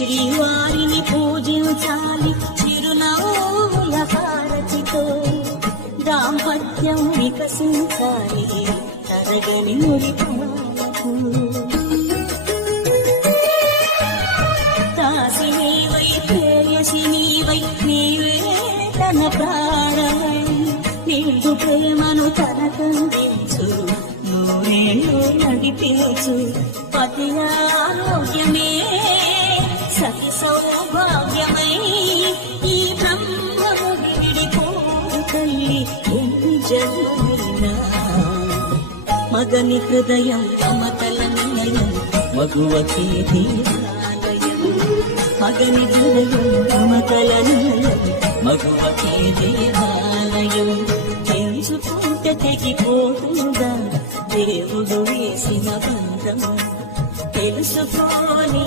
శ్రీవారిని పూజించాలి చిరునవ్వుల హారతితో, దాంపత్యం వికసించాలి తరగని మురిపాలకు. దాసి నీవై ప్రేయసి నీవై నీవే తన ప్రాణమై, నిండు ప్రేమను తనకందించు నూరేళ్ళు నడిపించు. పతి ఆరోగ్యమే సతి సౌభాగ్యమై, ఈ బ్రహ్మము విడిపోడు తల్లి ఎన్ని జన్మమైనా. మగని హృదయం మమతల నిలయం మగువకే దేవాలయం, మగని హృదయం మమతల నిలయం మగువకే దేవాలయం. తెలుసుకుంటే తెగిపోతుందా దేవుడు వేసిన బంధం, తెలుసుకోని